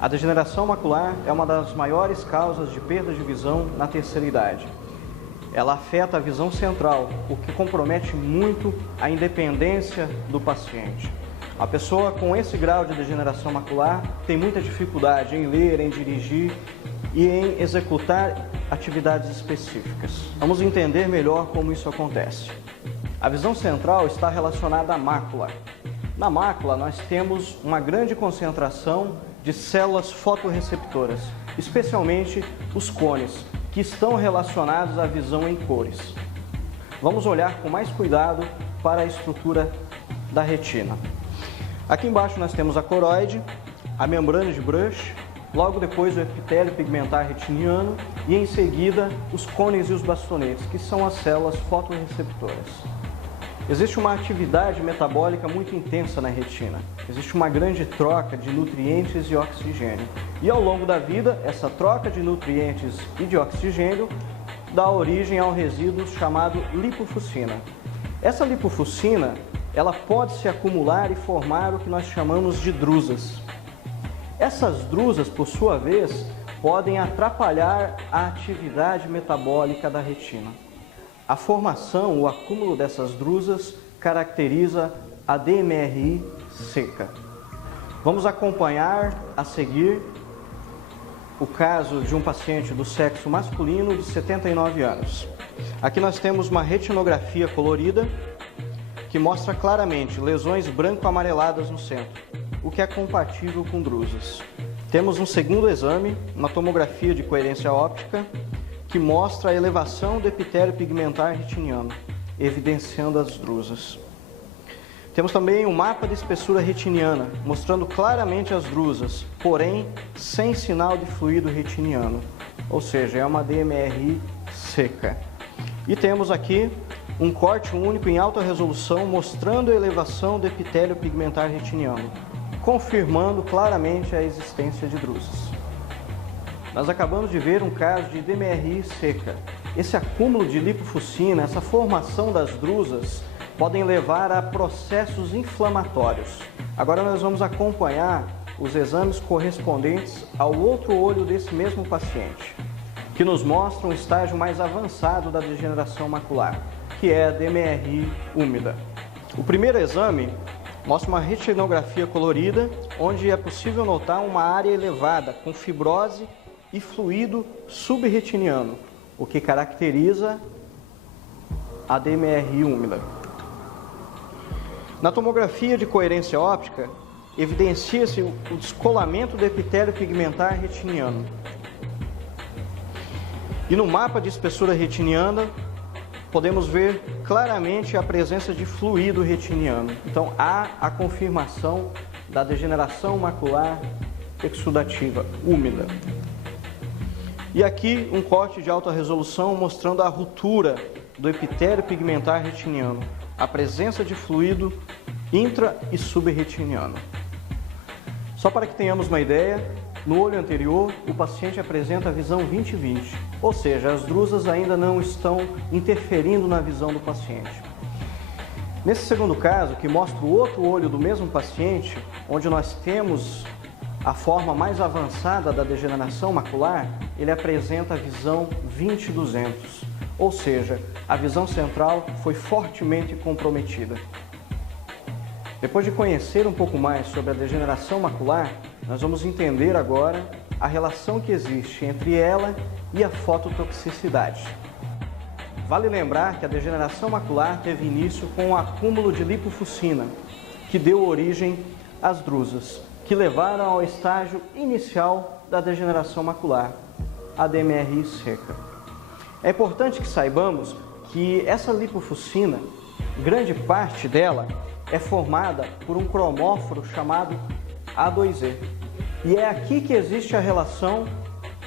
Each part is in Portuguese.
A degeneração macular é uma das maiores causas de perda de visão na terceira idade. Ela afeta a visão central, o que compromete muito a independência do paciente. A pessoa com esse grau de degeneração macular tem muita dificuldade em ler, em dirigir e em executar atividades específicas. Vamos entender melhor como isso acontece. A visão central está relacionada à mácula. Na mácula, nós temos uma grande concentração de células fotorreceptoras, especialmente os cones, que estão relacionados à visão em cores. Vamos olhar com mais cuidado para a estrutura da retina. Aqui embaixo nós temos a coroide, a membrana de Brush, logo depois o epitélio pigmentar retiniano e em seguida os cones e os bastonetes, que são as células fotorreceptoras. Existe uma atividade metabólica muito intensa na retina. Existe uma grande troca de nutrientes e oxigênio. E ao longo da vida, essa troca de nutrientes e de oxigênio dá origem ao resíduo chamado lipofuscina. Essa lipofuscina, ela pode se acumular e formar o que nós chamamos de drusas. Essas drusas, por sua vez, podem atrapalhar a atividade metabólica da retina. A formação, o acúmulo dessas drusas caracteriza a DMRI seca. Vamos acompanhar a seguir o caso de um paciente do sexo masculino de 79 anos. Aqui nós temos uma retinografia colorida que mostra claramente lesões branco-amareladas no centro, o que é compatível com drusas. Temos um segundo exame, uma tomografia de coerência óptica, que mostra a elevação do epitélio pigmentar retiniano, evidenciando as drusas. Temos também um mapa de espessura retiniana, mostrando claramente as drusas, porém sem sinal de fluido retiniano, ou seja, é uma DMRI seca. E temos aqui um corte único em alta resolução, mostrando a elevação do epitélio pigmentar retiniano, confirmando claramente a existência de drusas. Nós acabamos de ver um caso de DMRI seca. Esse acúmulo de lipofuscina, essa formação das drusas, podem levar a processos inflamatórios. Agora nós vamos acompanhar os exames correspondentes ao outro olho desse mesmo paciente, que nos mostra um estágio mais avançado da degeneração macular, que é a DMRI úmida. O primeiro exame mostra uma retinografia colorida, onde é possível notar uma área elevada com fibrose e fluido subretiniano, o que caracteriza a DMRI úmida. Na tomografia de coerência óptica, evidencia-se o descolamento do epitélio pigmentar retiniano. E no mapa de espessura retiniana, podemos ver claramente a presença de fluido retiniano. Então, há a confirmação da degeneração macular exudativa úmida. E aqui um corte de alta resolução mostrando a ruptura do epitélio pigmentar retiniano, a presença de fluido intra e subretiniano. Só para que tenhamos uma ideia, no olho anterior o paciente apresenta a visão 20/20, ou seja, as drusas ainda não estão interferindo na visão do paciente. Nesse segundo caso, que mostra o outro olho do mesmo paciente, onde nós temos a forma mais avançada da degeneração macular, ele apresenta a visão 20/200, ou seja, a visão central foi fortemente comprometida. Depois de conhecer um pouco mais sobre a degeneração macular, nós vamos entender agora a relação que existe entre ela e a fototoxicidade. Vale lembrar que a degeneração macular teve início com o acúmulo de lipofuscina, que deu origem às drusas, que levaram ao estágio inicial da degeneração macular, a DMRI seca. É importante que saibamos que essa lipofuscina, grande parte dela, é formada por um cromóforo chamado A2E. E é aqui que existe a relação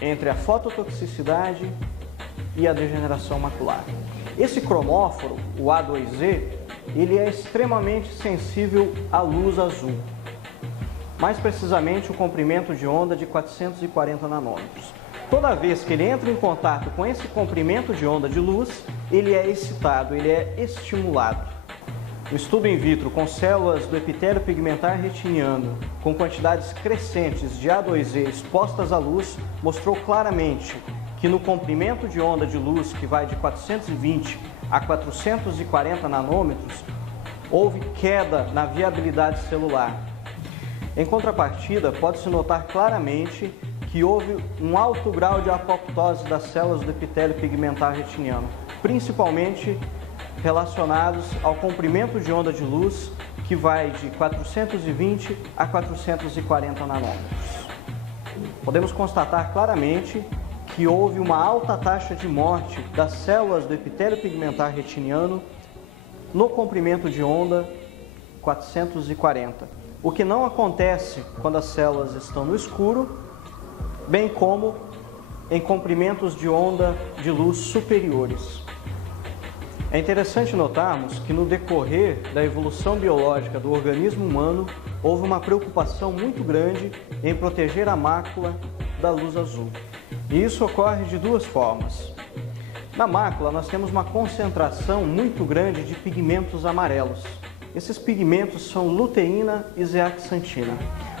entre a fototoxicidade e a degeneração macular. Esse cromóforo, o A2E, ele é extremamente sensível à luz azul. Mais precisamente o comprimento de onda de 440 nanômetros. Toda vez que ele entra em contato com esse comprimento de onda de luz, ele é excitado, ele é estimulado. O estudo in vitro com células do epitélio pigmentar retiniano com quantidades crescentes de A2E expostas à luz mostrou claramente que no comprimento de onda de luz que vai de 420 a 440 nanômetros, houve queda na viabilidade celular. Em contrapartida, pode-se notar claramente que houve um alto grau de apoptose das células do epitélio pigmentar retiniano, principalmente relacionados ao comprimento de onda de luz que vai de 420 a 440 nanômetros. Podemos constatar claramente que houve uma alta taxa de morte das células do epitélio pigmentar retiniano no comprimento de onda 440, o que não acontece quando as células estão no escuro, bem como em comprimentos de onda de luz superiores. É interessante notarmos que no decorrer da evolução biológica do organismo humano, houve uma preocupação muito grande em proteger a mácula da luz azul. E isso ocorre de duas formas. Na mácula, nós temos uma concentração muito grande de pigmentos amarelos. Esses pigmentos são luteína e zeaxantina.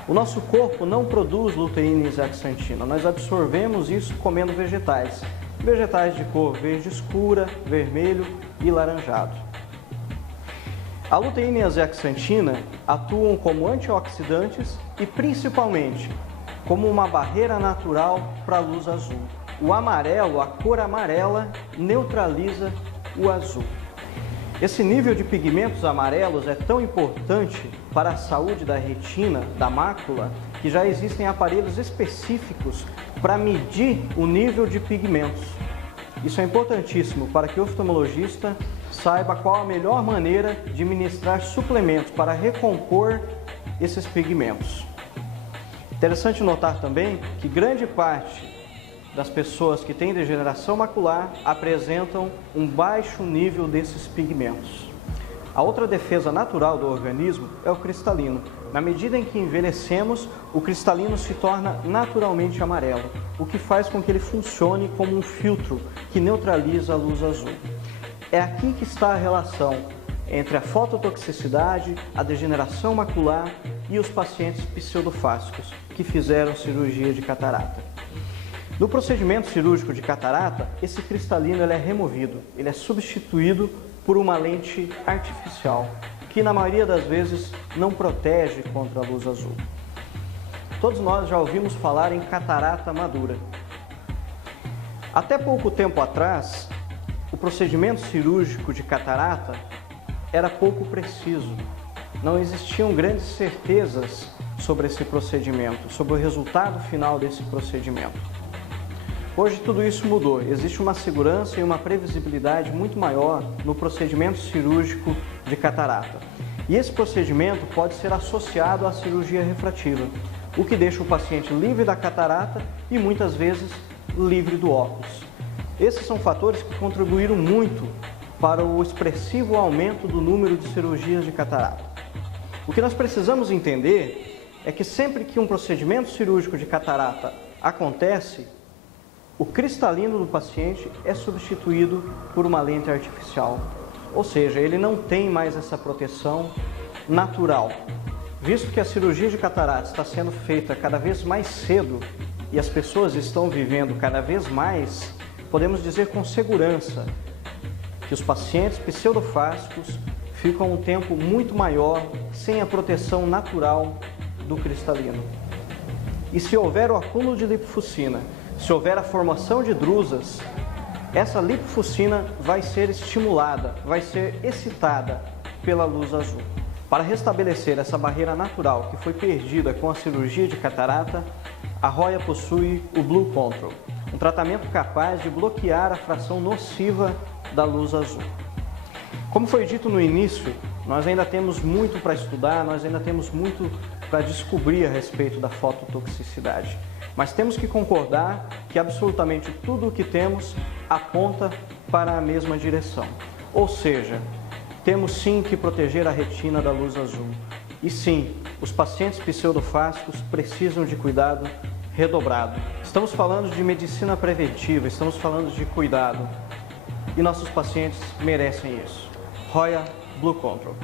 O nosso corpo não produz luteína e zeaxantina, nós absorvemos isso comendo vegetais. Vegetais de cor verde escura, vermelho e laranjado. A luteína e a zeaxantina atuam como antioxidantes e principalmente como uma barreira natural para a luz azul. O amarelo, a cor amarela, neutraliza o azul. Esse nível de pigmentos amarelos é tão importante para a saúde da retina, da mácula, que já existem aparelhos específicos para medir o nível de pigmentos. Isso é importantíssimo para que o oftalmologista saiba qual a melhor maneira de ministrar suplementos para recompor esses pigmentos. Interessante notar também que grande parte das pessoas que têm degeneração macular apresentam um baixo nível desses pigmentos. A outra defesa natural do organismo é o cristalino. Na medida em que envelhecemos, o cristalino se torna naturalmente amarelo, o que faz com que ele funcione como um filtro que neutraliza a luz azul. É aqui que está a relação entre a fototoxicidade, a degeneração macular e os pacientes pseudofásicos que fizeram cirurgia de catarata. No procedimento cirúrgico de catarata, esse cristalino ele é removido, ele é substituído por uma lente artificial, que na maioria das vezes não protege contra a luz azul. Todos nós já ouvimos falar em catarata madura. Até pouco tempo atrás, o procedimento cirúrgico de catarata era pouco preciso. Não existiam grandes certezas sobre esse procedimento, sobre o resultado final desse procedimento. Hoje tudo isso mudou, existe uma segurança e uma previsibilidade muito maior no procedimento cirúrgico de catarata. E esse procedimento pode ser associado à cirurgia refrativa, o que deixa o paciente livre da catarata e muitas vezes livre do óculos. Esses são fatores que contribuíram muito para o expressivo aumento do número de cirurgias de catarata. O que nós precisamos entender é que sempre que um procedimento cirúrgico de catarata acontece, o cristalino do paciente é substituído por uma lente artificial, ou seja, ele não tem mais essa proteção natural. Visto que a cirurgia de catarata está sendo feita cada vez mais cedo e as pessoas estão vivendo cada vez mais, podemos dizer com segurança que os pacientes pseudofásicos ficam um tempo muito maior sem a proteção natural do cristalino. E se houver o acúmulo de lipofuscina, se houver a formação de drusas, essa lipofuscina vai ser estimulada, vai ser excitada pela luz azul. Para restabelecer essa barreira natural que foi perdida com a cirurgia de catarata, a Roya possui o Blue Control, um tratamento capaz de bloquear a fração nociva da luz azul. Como foi dito no início, nós ainda temos muito para estudar, nós ainda temos muito para descobrir a respeito da fototoxicidade. Mas temos que concordar que absolutamente tudo o que temos aponta para a mesma direção. Ou seja, temos sim que proteger a retina da luz azul. E sim, os pacientes pseudofásicos precisam de cuidado redobrado. Estamos falando de medicina preventiva, estamos falando de cuidado. e nossos pacientes merecem isso. Roya Blue Control.